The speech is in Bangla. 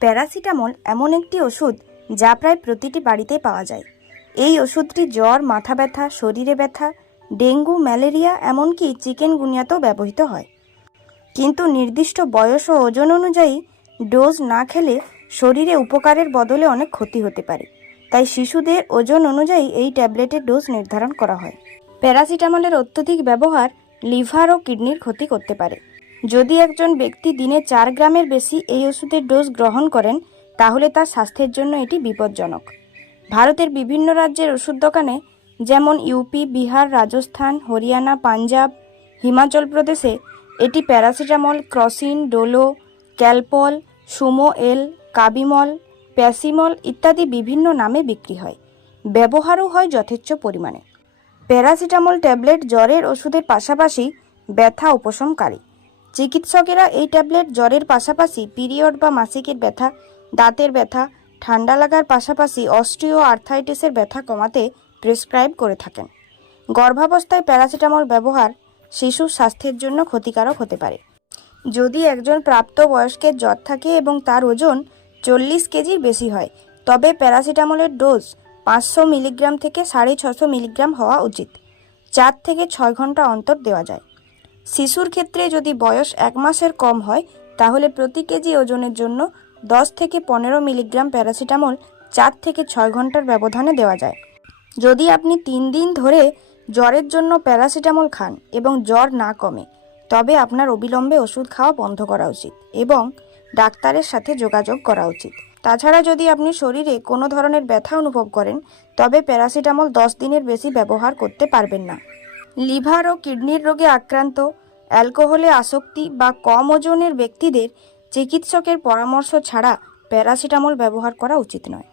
প্যারাসিটামল এমন একটি ওষুধ যা প্রায় প্রতিটি বাড়িতে পাওয়া যায়। এই ওষুধটি জ্বর, মাথা ব্যথা, শরীরে ব্যথা, ডেঙ্গু, ম্যালেরিয়া এমনকি চিকেনগুনিয়াতেও ব্যবহৃত হয়। কিন্তু নির্দিষ্ট বয়স ও ওজন অনুযায়ী ডোজ না খেলে শরীরে উপকারের বদলে অনেক ক্ষতি হতে পারে। তাই শিশুদের ওজন অনুযায়ী এই ট্যাবলেটের ডোজ নির্ধারণ করা হয়। প্যারাসিটামলের অত্যধিক ব্যবহার লিভার ও কিডনির ক্ষতি করতে পারে। যদি একজন ব্যক্তি দিনে 4 গ্রামের বেশি এই ওষুধের ডোজ গ্রহণ করেন তাহলে তার স্বাস্থ্যের জন্য এটি বিপজ্জনক। ভারতের বিভিন্ন রাজ্যের ওষুধ দোকানে যেমন ইউপি, বিহার, রাজস্থান, হরিয়ানা, পাঞ্জাব, হিমাচল প্রদেশে এটি প্যারাসিটামল, ক্রসিন, ডোলো, ক্যালপল, সুমো এল, কাবিমল, প্যাসিমল ইত্যাদি বিভিন্ন নামে বিক্রি হয়। ব্যবহারও হয় যথেচ্ছ পরিমাণে। প্যারাসিটামল ট্যাবলেট জ্বরের ওষুধের পাশাপাশি ব্যথা উপশমকারী। চিকিৎসকেরা এই ট্যাবলেট জ্বরের পাশাপাশি পিরিয়ড বা মাসিকের ব্যথা, দাঁতের ব্যথা, ঠান্ডা লাগার পাশাপাশি অস্টিও আর্থাইটিসের ব্যথা কমাতে প্রেসক্রাইব করে থাকেন। গর্ভাবস্থায় প্যারাসিটামল ব্যবহার শিশুর স্বাস্থ্যের জন্য ক্ষতিকারক হতে পারে। যদি একজন প্রাপ্তবয়স্কের জ্বর থাকে এবং তার ওজন 40 কেজির বেশি হয় তবে প্যারাসিটামলের ডোজ 500 মিলিগ্রাম থেকে 650 মিলিগ্রাম হওয়া উচিত। 4 থেকে 6 ঘন্টা অন্তর দেওয়া যায়। শিশুর ক্ষেত্রে যদি বয়স 1 মাসের কম হয় তাহলে প্রতি কেজি ওজনের জন্য 10 থেকে 15 মিলিগ্রাম প্যারাসিটামল 4 থেকে 6 ঘন্টার ব্যবধানে দেওয়া যায়। যদি আপনি 3 দিন ধরে জ্বরের জন্য প্যারাসিটামল খান এবং জ্বর না কমে তবে আপনার অবিলম্বে ওষুধ খাওয়া বন্ধ করা উচিত এবং ডাক্তারের সাথে যোগাযোগ করা উচিত। তাছাড়া যদি আপনি শরীরে কোনো ধরনের ব্যথা অনুভব করেন তবে প্যারাসিটামল 10 দিনের বেশি ব্যবহার করতে পারবেন না। লিভার ও কিডনির রোগে আক্রান্ত, অ্যালকোহলে আসক্তি বা কম ওজনের ব্যক্তিদের চিকিৎসকের পরামর্শ ছাড়া প্যারাসিটামল ব্যবহার করা উচিত নয়।